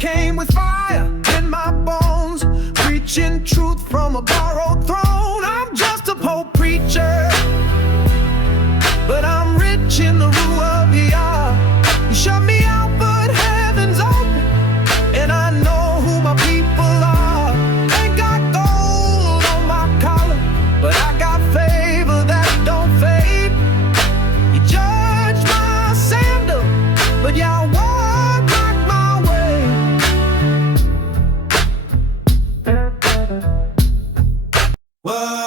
came with fire in my bones, preaching truth from a borrowed throne. I'm just a poor preacher, but I'm rich in the Yahuah of Yah. You shut me out, but heaven's open, and I know who my people are. Ain't got gold on my collar, but I got favor that don't fade. You judge my sandal, but y'all walk like my way. Whoa.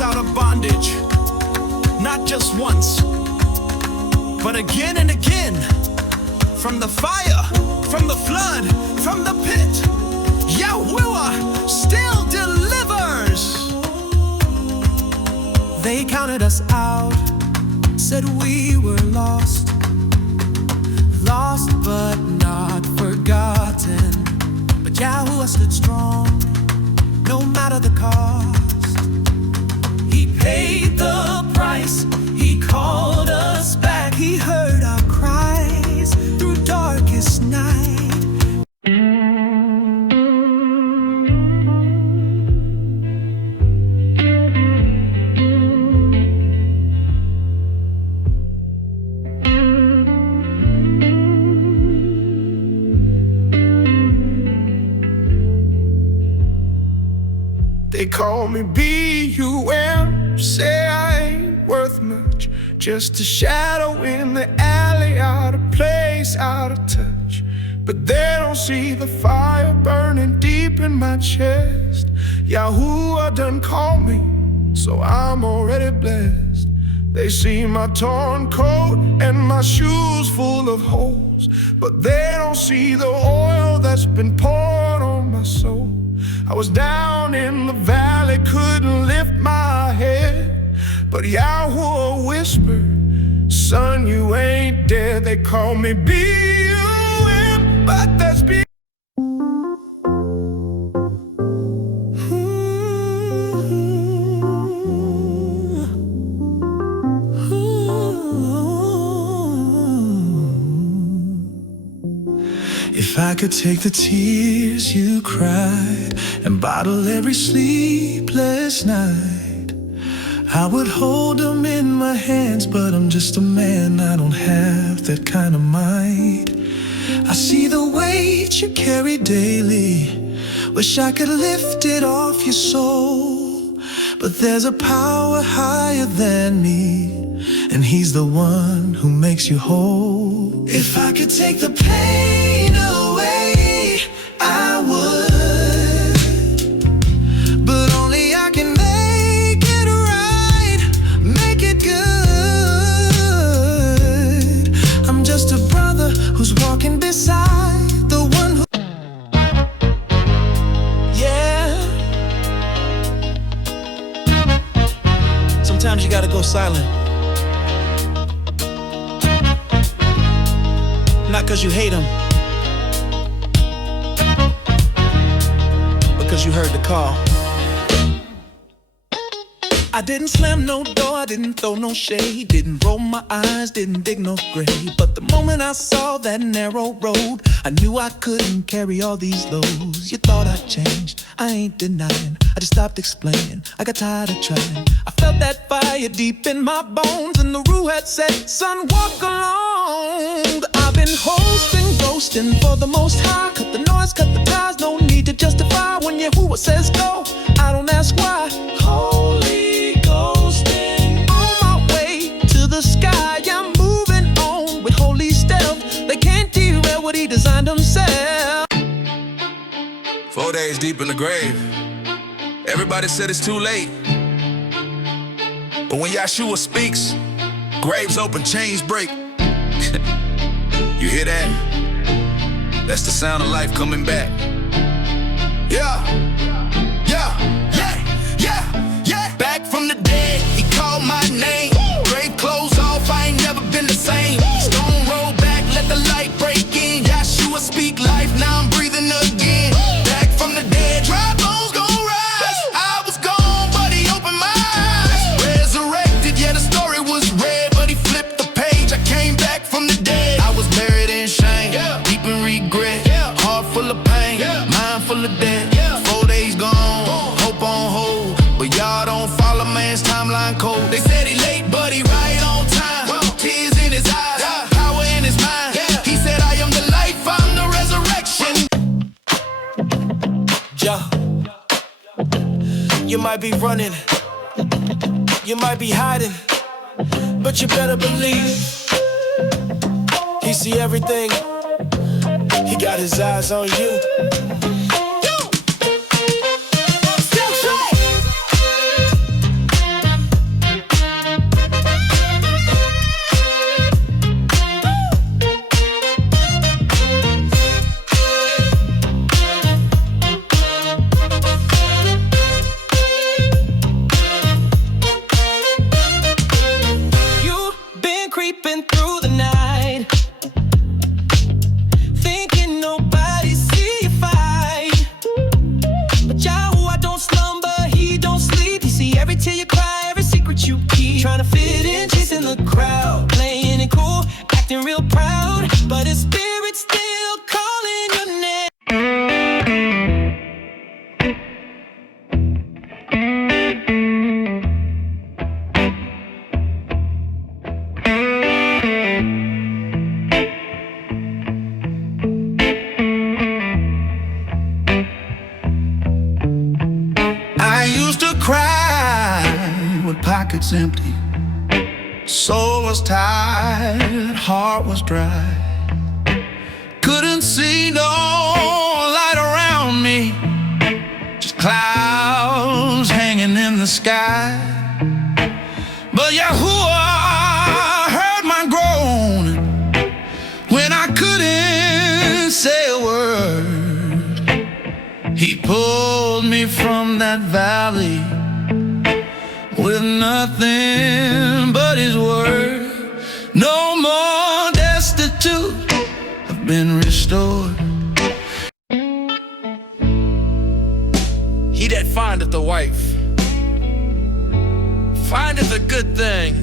Out of bondage, not just once, but again and again. From the fire, from the flood, from the pit, Yahuah still delivers. They counted us out, said we were lost, lost but not forgotten. But Yahuah stood strong, no matter the cost. He paid the price, he called us back. He heard our cries through darkest night. They call me B.U.M, say I ain't worth much, just a shadow in the alley, out of place, out of touch. But they don't see the fire burning deep in my chest. Yahuah done called me, so I'm already blessed. They see my torn coat and my shoes full of holes, but they don't see the oil that's been poured on my soul. I was down in the valley, couldn't lift my head, but Yahuah whispered, son, you ain't dead. They call me B.U.M, but that's B. If I could take the tears you cried and bottle every sleepless night, I would hold them in my hands, but I'm just a man, I don't have that kind of might. I see the weight you carry daily, wish I could lift it off your soul. But there's a power higher than me, and he's the one who makes you whole. If I could take the pain away, I would, but only I can make it right, make it good. I'm just a brother who's walking beside the one who, yeah. Sometimes you gotta go silent, not cause you hate him, because you heard the call. I didn't slam no door, I didn't throw no shade, didn't roll my eyes, didn't dig no grave. But the moment I saw that narrow road, I knew I couldn't carry all these loads. You thought I changed, I ain't denying, I just stopped explaining, I got tired of trying. I felt that fire deep in my bones, and the Ruach had said, son, walk along. I've been hosting, roasting for the Most High. Cut the noise, cut the ties, no need to justify. When Yahuah says go, I don't ask why. Holy Ghosting, on my way to the sky, I'm moving on with holy stealth. They can't derail what he designed himself. 4 days deep in the grave, everybody said it's too late. But when Yahshua speaks, graves open, chains break. You hear that? That's the sound of life coming back. Yeah, yeah, yeah, yeah, yeah. Back from the dead, he called my name. Grave clothes off, I ain't never been might be running, you might be hiding, but you better believe he see everything. He got his eyes on you. Creeping through the night, thinking nobody see you fight. But Yahuah don't slumber, he don't sleep. He see every tear you cry, every secret you keep. Trying to fit in, chasing the crowd, playing it cool, acting real proud, but his spirit's still calling your name. I used to cry with pockets empty, soul was tired, heart was dry. Couldn't see no light around me, just clouds hanging in the sky. But Yahuah heard my groaning when I couldn't say a word. He pulled me from that valley with nothing but his word. No more destitute, I've been restored. He that findeth a wife findeth a good thing,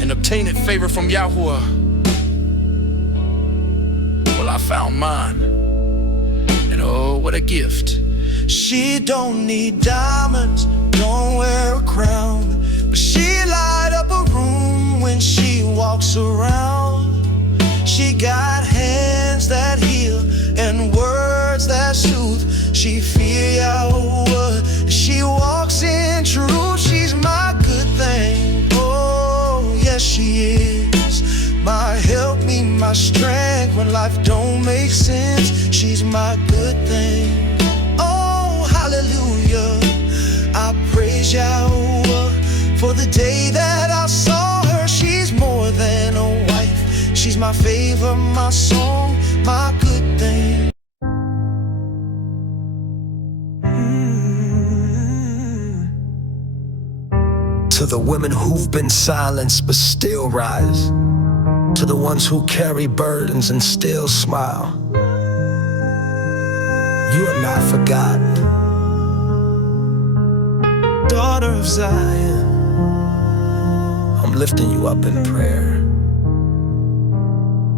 and obtaineth favor from Yahuah. Well, I found mine, and oh, what a gift. She don't need diamonds, don't wear a crown, but she light up a room when she walks around. She got hands that heal and words that soothe. She fear Yahuah, she walks in truth. She's my good thing, oh yes she is. My help me, my strength when life don't make sense. She's my good thing, oh hallelujah. I praise Yahuah for the day that I saw her. She's more than a wife, she's my favor, my song, my good thing. To the women who've been silenced but still rise, to the ones who carry burdens and still smile, you are not forgotten. Daughter of Zion, I'm lifting you up in prayer.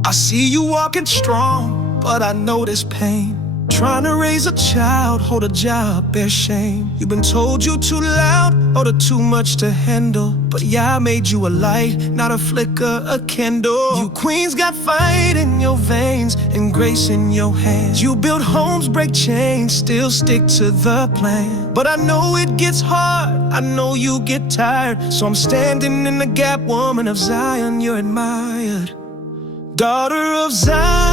I see you walking strong, but I know there's pain. Trying to raise a child, hold a job, bear shame. You've been told you too loud, or too much to handle, but Yah made you a light, not a flicker, a candle. You queens got fight in your veins and grace in your hands. You build homes, break chains, still stick to the plan. But I know it gets hard, I know you get tired, so I'm standing in the gap. Woman of Zion, you're admired. Daughter of Zion,